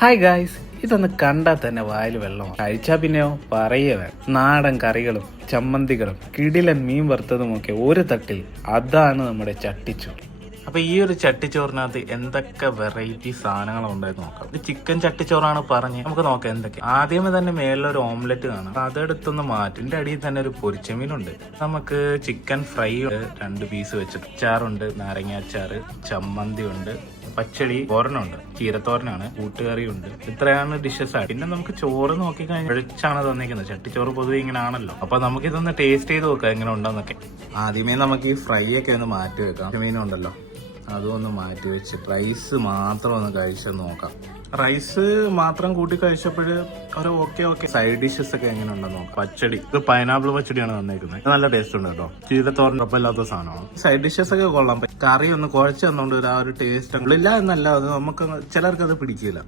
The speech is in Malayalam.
ഹായ് ഗായ്സ്, ഇതൊന്ന് കണ്ടാൽ തന്നെ വായിൽ വെള്ളമാണ്. കഴിച്ചാൽ പിന്നെയോ പറയവേ. നാടൻ കറികളും ചമ്മന്തികളും കിടിലൻ മീൻ വറുത്തതുമൊക്കെ ഒരു തട്ടിൽ. അതാണ് നമ്മുടെ ചട്ടിച്ചോറ്. അപ്പൊ ഈ ഒരു ചട്ടിച്ചോറിനകത്ത് എന്തൊക്കെ വെറൈറ്റി സാധനങ്ങൾ ഉണ്ടായിരുന്നു നോക്കാം. ഇത് ചിക്കൻ ചട്ടിച്ചോറാണ് പറഞ്ഞ് നമുക്ക് നോക്കാം എന്തൊക്കെ. ആദ്യമേ തന്നെ മേളിലൊരു ഓംലെറ്റ് കാണാം, അതെടുത്തൊന്ന് മാറ്റിന്റെ അടിയിൽ തന്നെ ഒരു പൊരിച്ചമീനുണ്ട്. നമുക്ക് ചിക്കൻ ഫ്രൈ ഉണ്ട്, 2 പീസ് വെച്ചിട്ട് അച്ചാറുണ്ട്, നാരങ്ങ അച്ചാറ്, ചമ്മന്തി ഉണ്ട്, പച്ചടി, തോരനുണ്ട്, ചീരത്തോരനാണ്, കൂട്ടുകറിയുണ്ട്. ഇത്രയാണ് ഡിഷസ് ആയിട്ട്. പിന്നെ നമുക്ക് ചോറ് നോക്കിക്കഴിഞ്ഞാൽ ഒഴിച്ചാണ് തന്നിരിക്കുന്നത്. ചട്ടിച്ചോറ് പൊതുവെ ഇങ്ങനെ ആണല്ലോ. അപ്പൊ നമുക്ക് ഇതൊന്ന് ടേസ്റ്റ് ചെയ്ത് നോക്കാം എങ്ങനെ ഉണ്ടോന്നൊക്കെ. ആദ്യമേ നമുക്ക് ഈ ഫ്രൈ ഒക്കെ ഒന്ന് മാറ്റി വെക്കാം. മീനുണ്ടല്ലോ അതും ഒന്ന് മാറ്റി വെച്ച് റൈസ് മാത്രം ഒന്ന് കഴിച്ചെന്ന് നോക്കാം. റൈസ് മാത്രം കൂട്ടി കഴിച്ചപ്പോൾ ഒരു ഓക്കെ സൈഡ് ഡിഷസ് ഒക്കെ എങ്ങനെ ഉണ്ടെന്ന് നോക്കാം. പച്ചടി, ഇത് പൈനാപ്പിൾ പച്ചടിയാണ് തന്നേക്കുന്നത്. നല്ല ടേസ്റ്റ് ഉണ്ട് കേട്ടോ. ചീരത്തോരൻ കുഴപ്പമില്ലാത്ത സാധനമാണ്. സൈഡ് ഡിഷസ് ഒക്കെ കൊള്ളാം. കറി ഒന്ന് കുഴച്ച് തന്നോണ്ട് ആ ഒരു ടേസ്റ്റ് ഇല്ല എന്നല്ല, അത് നമുക്ക് ചിലർക്ക് അത് പിടിക്കില്ല.